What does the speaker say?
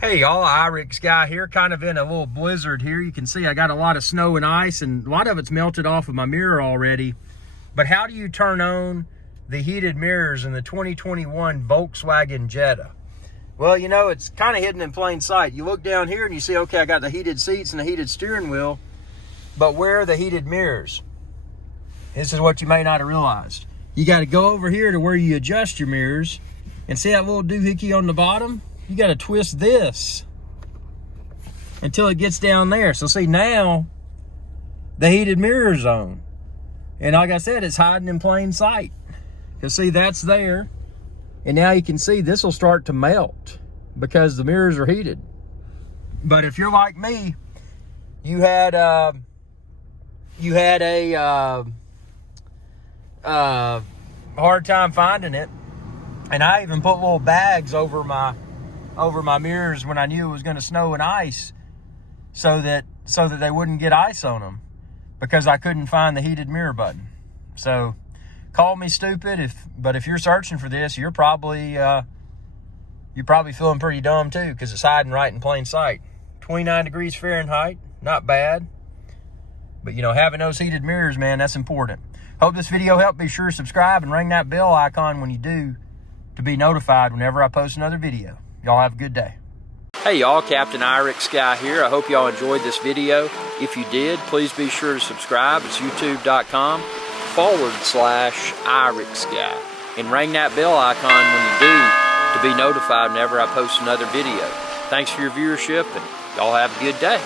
Hey y'all, Irix guy here, kind of in a little blizzard here. You can see I got a lot of snow and ice and a lot of it's melted off of my mirror already. But how do you turn on the heated mirrors in the 2021 Volkswagen Jetta? Well, you know, it's kind of hidden in plain sight. You look down here and you see, okay, I got the heated seats and the heated steering wheel, but where are the heated mirrors? This is what you may not have realized. You got to go over here to where you adjust your mirrors and see that little doohickey on the bottom? You got to twist this until it gets down there. So see, now the heated mirror's on. And like I said, it's hiding in plain sight. Because see, that's there. And now you can see this will start to melt because the mirrors are heated. But if you're like me, you had a hard time finding it. And I even put little bags over my mirrors when I knew it was going to snow and ice so that they wouldn't get ice on them because I couldn't find the heated mirror button. So call me stupid, but if you're searching for this, you're probably feeling pretty dumb too, because it's hiding right in plain sight. 29 degrees Fahrenheit, not bad. But you know, having those heated mirrors, man, that's important. Hope this video helped. Be sure to subscribe and ring that bell icon when you do to be notified whenever I post another video. Y'all have a good day. Hey y'all, Captain Irix guy here. I hope y'all enjoyed this video. If you did, please be sure to subscribe. It's youtube.com/Irix guy. And ring that bell icon when you do to be notified whenever I post another video. Thanks for your viewership and y'all have a good day.